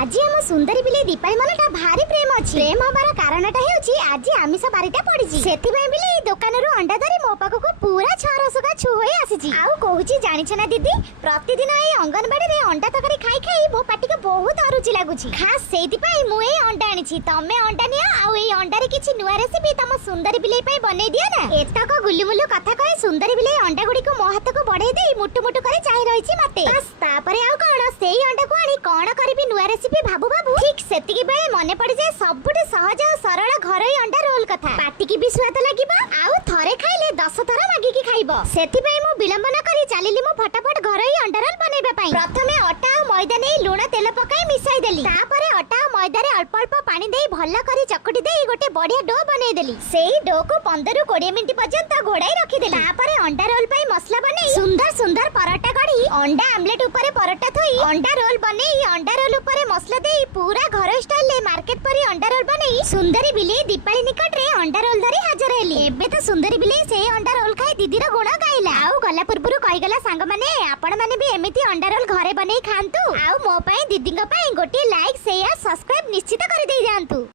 आज आम सुंदरी बिले दीपाली मनटा भारी प्रेम अच्छी प्रेम हबार कारणटा हेउची आज आमिष बारीटा पड़िची सेथिबे बिले दुकानरू अंडा धरी मो पाखकु पूरा छरसका छु होई आसीची आउ कहूची जानिछ ना दीदी प्रतिदिन ए अंगनबाड़ी रे अंडा तकारी खाई खाई मो पाटी के बहुत अरुचि लागुची खास सेति पई मु ए अंडा आनिची तमे अंडा निया आउ ए अंडा रे किछि नुवा रेसिपी तम सुंदरी बिले पई बनै दिया ना एतक गुल्लुमुल्लु कथा कहि सुंदरी बिले अंडा गुडी को मो हाथ को बढ़ाई देई मुट्टु मुट्टु करे चाहि रहिची मते बस तापरे आउ कोन सेई अंडा को आनी कोन करबी नुवा रेसिपी भाबु भाबु ठीक सेतिकी बेले मने पड़ी जाय सबुठे सहज और सरल घरोई अंडा रोल कथा पाटी की भी स्वाद लागिबो आउ थरे खाइले 10 थर मागी की खाइबो सेति पई मु विलंब न करी चालिली मु फटाफट घरोई अंडा रोल बनेबा पई प्रथमे अटा और मैदा नै लूण तेल पकाई मिसाई देली तापरे अटा और मैदा रे अल्प अल्प पानी देई भल्ला करी चकटी देई गोटे बढ़िया डो बनै देली सेई डो को 15 ରୁ 20 मिनिट पर्यंत घोड़ाई रखी देली तापरे अंडा रोल पई मसला बनै सुंदर सुंदर पराठा गड़ी अंडा आमलेट ऊपर पराठा थोई अंडा रोल बनै अंडा रोल ऊपर मसला देई पूरा घर स्टाइल ले मार्केट परी अंडा रोल बनै सुंदरी बिले दीपाली निकट रे अंडा रोल धरी हाजर हेली एबे तो सुंदरी बिले से अंडा रोल खाई दीदी रो गुण गाइला आउ गला पूर्वरु कहि गला संग माने आपण माने भी एमिति अंडा रोल घरे बनै खांतु आउ मो पई दीदी पई गोटे लाइक शेयर सब्सक्राइब निश्चित कर दे जानतु।